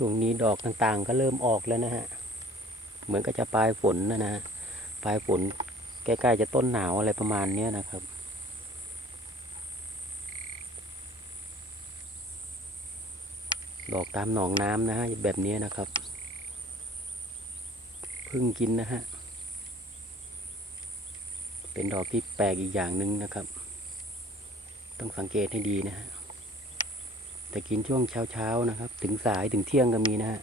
ช่วงนี้ดอกต่างๆ ก็เริ่มออกแล้วนะฮะ เหมือนก็จะปลายฝนนะนะปลายฝนใกล้ๆจะต้นหนาวอะไรประมาณเนี้ยนะครับ ดอกตามหนองน้ำนะฮะแบบนี้นะครับพึ่งกินนะฮะ เป็นดอกที่แปลกอีกอย่างหนึ่งนะครับ ต้องสังเกตให้ดีนะฮะ แต่กินช่วงเช้าๆนะครับ ถึงสายถึงเที่ยงก็มีนะฮะ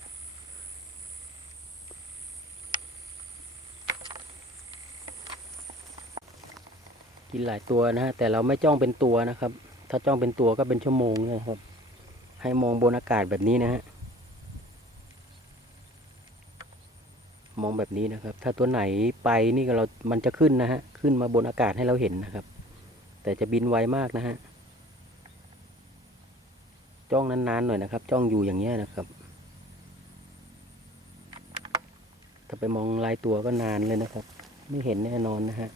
กินหลายตัวนะฮะแต่เราไม่จ้องเป็นตัวนะครับ ถ้าจ้องเป็นตัวก็เป็นชั่วโมงเลยครับ ให้มองบนอากาศแบบนี้นะฮะมองแบบนี้นะครับ ถ้าตัวไหนไปนี่ก็เรา มันจะขึ้นนะฮะ ขึ้นมาบนอากาศให้เราเห็นนะครับ แต่จะบินไวมากนะฮะ จ้องนานๆหน่อยนะครับ จ้องอยู่อย่างเงี้ยนะครับ ถ้าไปมองลายตัวก็นานเลยนะครับ ไม่เห็นแน่นอนนะฮะ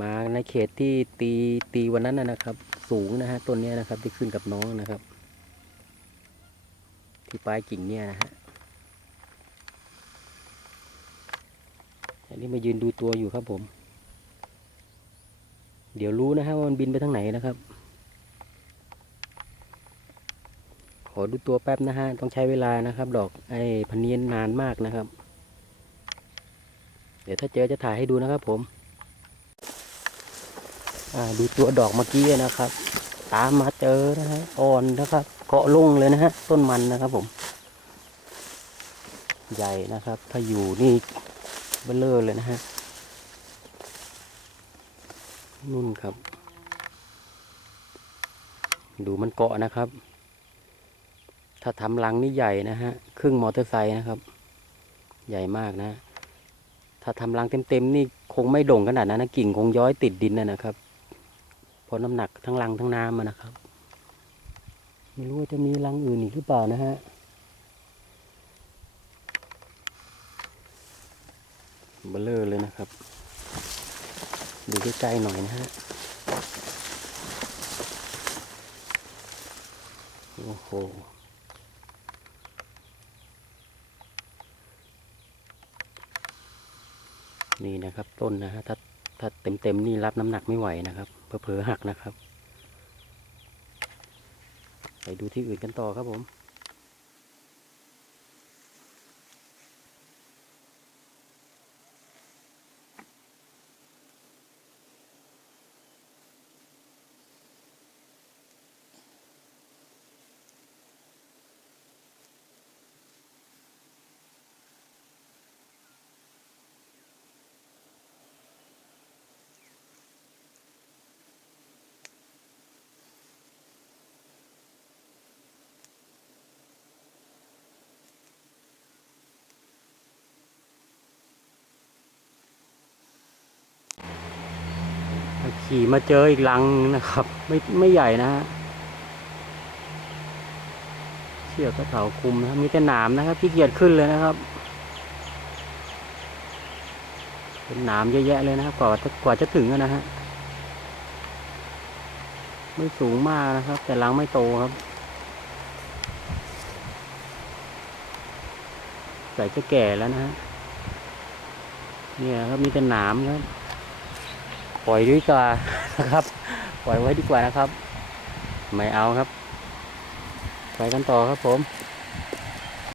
มาในเขตที่ตีตีวันนั้นนะนะครับ สูงนะฮะต้นเนี้ยนะครับที่ขึ้นกับน้องนะครับ ที่ปลายกิ่งเนี่ยนะฮะอันนี้มายืนดูตัวอยู่ครับผม เดี๋ยวรู้นะฮะว่ามันบินไปทางไหนนะครับ ขอดูตัวแป๊บนะฮะ ต้องใช้เวลานะครับ ดอกไอ้พันเนียนนานมากนะครับ เดี๋ยวถ้าเจอจะถ่ายให้ดูนะครับผม ดูตัวดอกเมื่อกี้นะครับ ตามมาเจอนะฮะ อ่อนนะครับ เกาะลงเลยนะฮะ ต้นมันนะครับผม ใหญ่นะครับ ถ้าอยู่นี่เบลเลอร์เลยนะฮะ นุ่นครับ ดูมันเกาะนะครับ ถ้าทำรังนี่ใหญ่นะฮะ ครึ่งมอเตอร์ไซค์นะครับ ใหญ่มากนะ ถ้าทำรังเต็มๆนี่คงไม่โด่งขนาดนั้นนะกิ่งคงย้อยติดดินนะนะครับเพราะน้ำหนักทั้งรังทั้งน้ำนะครับ ไม่รู้ว่าจะมีรังอื่นอีกหรือเปล่านะฮะเบลเลอร์เลยนะครับ ดูใกล้ๆหน่อยนะฮะ โอ้โห นี่นะครับต้นนะฮะ ถ้าถ้าเต็มๆนี่รับน้ำหนักไม่ไหวนะครับเผลอๆหักนะครับ ไปดูที่อื่นกันต่อครับผม ขี่มาเจออีกลังนะครับ ไม่ไม่ใหญ่นะฮะเชือกกระเถาคุมนะมีแต่หนามนะครับที่เกียจขึ้นเลยนะครับ เป็นหนามเยอะแยะเลยนะครับ กว่าจะกว่าจะถึงนะฮะไม่สูงมากนะครับ แต่ลังไม่โตครับใส่จะแก่แล้วนะฮะเนี่ยครับมีแต่หนามครับ ปล่อยดีกว่านะครับ ปล่อยไว้ดีกว่านะครับ ไม่เอาครับ ไปกันต่อครับผม